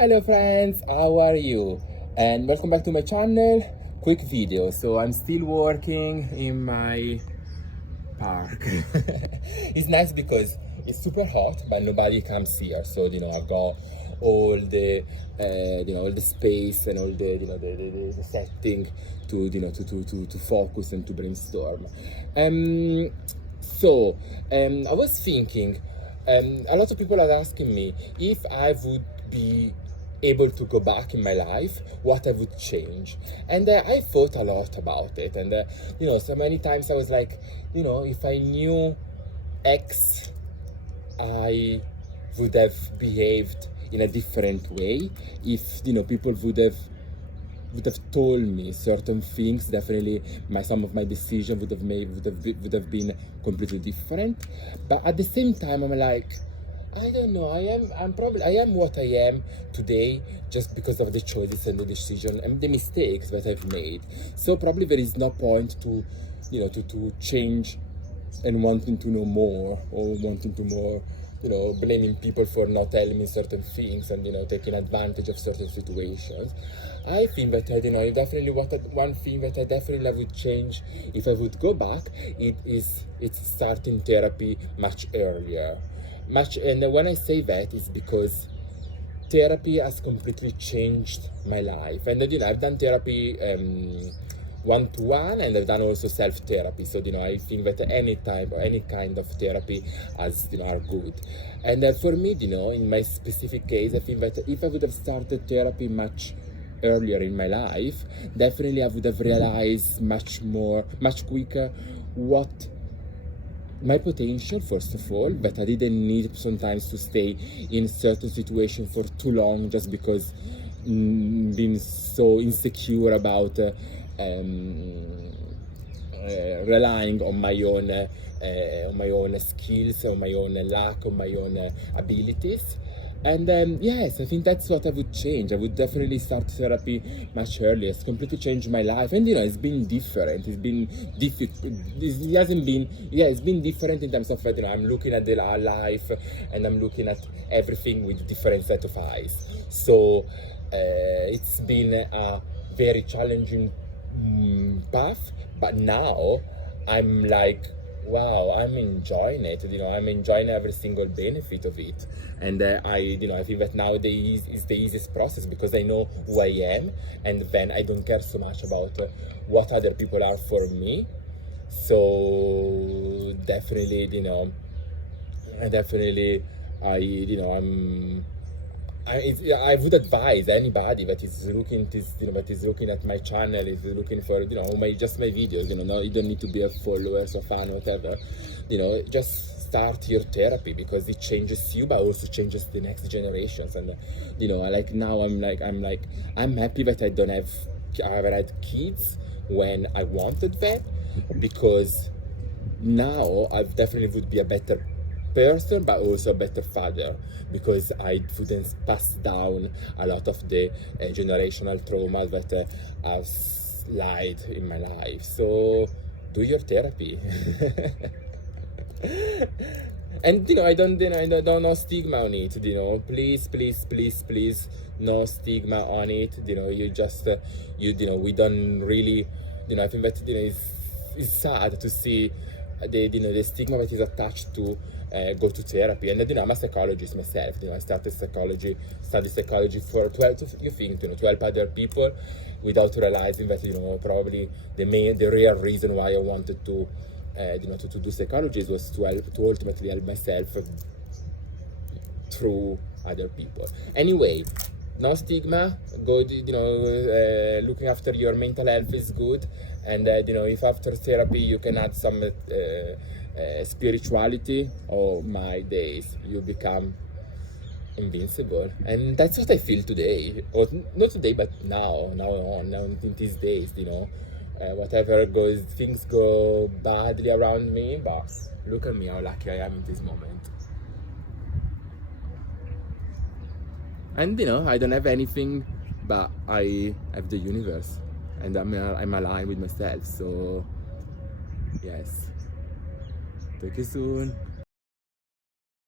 Hello friends, how are you? And welcome back to my channel. Quick video. So I'm still working in my park. It's nice because it's super hot, but nobody comes here. So I've got all the all the space and all the the setting to to focus and to brainstorm. I was thinking, a lot of people are asking me if I would be able to go back in my life, what I would change. And I thought a lot about it. And so many times I was like, if I knew X, I would have behaved in a different way. If people would have told me certain things, definitely some of my decisions would have been completely different. But at the same time, I'm like, I don't know. I am what I am today just because of the choices and the decision and the mistakes that I've made. So probably there is no point to to change and wanting to know more, or wanting to more blaming people for not telling me certain things and taking advantage of certain situations. I think that definitely one thing that I definitely would change if I would go back, it's starting therapy much earlier. And when I say that, it's because therapy has completely changed my life. And I've done therapy one-to-one, and I've done also self-therapy. So I think that any type or any kind of therapy has are good. And for me, in my specific case, I think that if I would have started therapy much earlier in my life, definitely I would have realized much quicker what my potential, first of all, but I didn't need sometimes to stay in certain situation for too long just because being so insecure about relying on my own skills, on my own luck, on my own abilities. And yes, I think that's what I would change. I would definitely start therapy much earlier. It's completely changed my life, and it's been different. It's been difficult. It hasn't been. Yeah, it's been different in terms of that. I'm looking at the life, and I'm looking at everything with different set of eyes. So it's been a very challenging path, but now I'm like, wow, I'm enjoying it. I'm enjoying every single benefit of it. And I think that nowadays is the easiest process because I know who I am, and then I don't care so much about what other people are for me. So definitely, I would advise anybody that is looking at my channel, is looking for my videos. No, you don't need to be a follower, so fan, whatever. Just start your therapy because it changes you, but also changes the next generations. And like now, I'm happy that I haven't had kids when I wanted that, because now I definitely would be a better person, but also a better father, because I wouldn't pass down a lot of the generational trauma that I've lied in my life. So do your therapy. And I don't no stigma on it. Please, no stigma on it. You just we don't really I think that it's sad to see the stigma that is attached to go to therapy. And I'm a psychologist myself. I study psychology for 12 to help other people, without realizing that probably the real reason why I wanted to to do psychology was to ultimately help myself through other people. Anyway, no stigma. Go, looking after your mental health is good. And if after therapy you can add some spirituality, oh my days, you become invincible. And that's what I feel today, or not today, but now in these days. Whatever things go badly around me, but look at me, how lucky I am in this moment. And I don't have anything, but I have the universe, and I'm aligned with myself. So yes, talk to you soon.